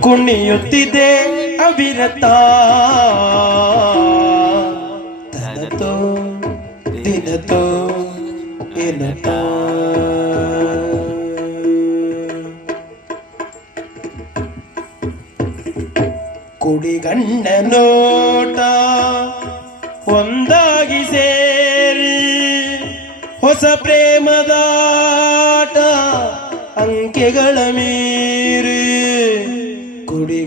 ಕುಣಿಯುತ್ತಿದೆ ಅವಿರತ. ತನತೋ ದಿನತೋ ಎನತ ಕುಡಿಗಣ್ಣ ನೋಟ ಒಂದಾಗಿ ಸೇರಿ ಹೊಸ ಪ್ರೇಮದಾಟ ಅಂಕೆಗಳ ಮೀರಿ.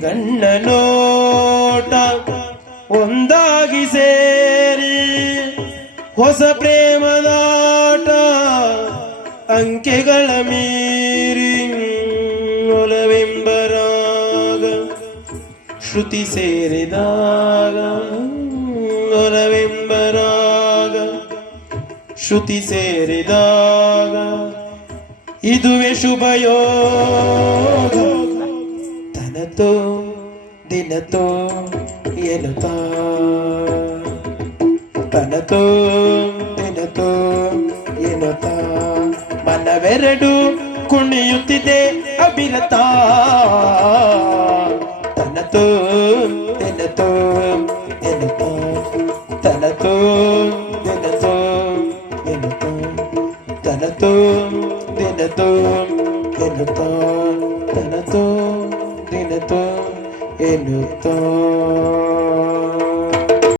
ಕುಡಿಗಣ್ಣ ನೋಟ ಒಂದಾಗಿ ಸೇರಿ ಹೊಸ ಪ್ರೇಮದಾಟ ಅಂಕೆಗಳ ಮೀರಿ ಒಲವೆಂಬರಾಗ ಶ್ರುತಿ ಸೇರಿದಾಗ ಒಲವೆಂಬರಾಗ ಶ್ರುತಿ ಸೇರಿದಾಗ ಇದುವೆ ಶುಭಯೋಗ. ತನತೋ ದಿನತೋ ಎನ್ನುತ್ತಾ ತನತೋ ದಿನತೋ ಎನ್ನುತ್ತಾ ಮನವೆರಡು ಕುಣಿಯುತ್ತಿದೆ ಅಭಿರತ ತನತೋ ದಿನತೋ ಎನ್ನುತ್ತಾ ತನತೋ ದಿನತೋ ಎನ್ನುತ್ತಾ ತನತೋ ದಿನತೋ ಎನ್ನುತ್ತಾ ತನತೋ ದಿನತೋ en otoño.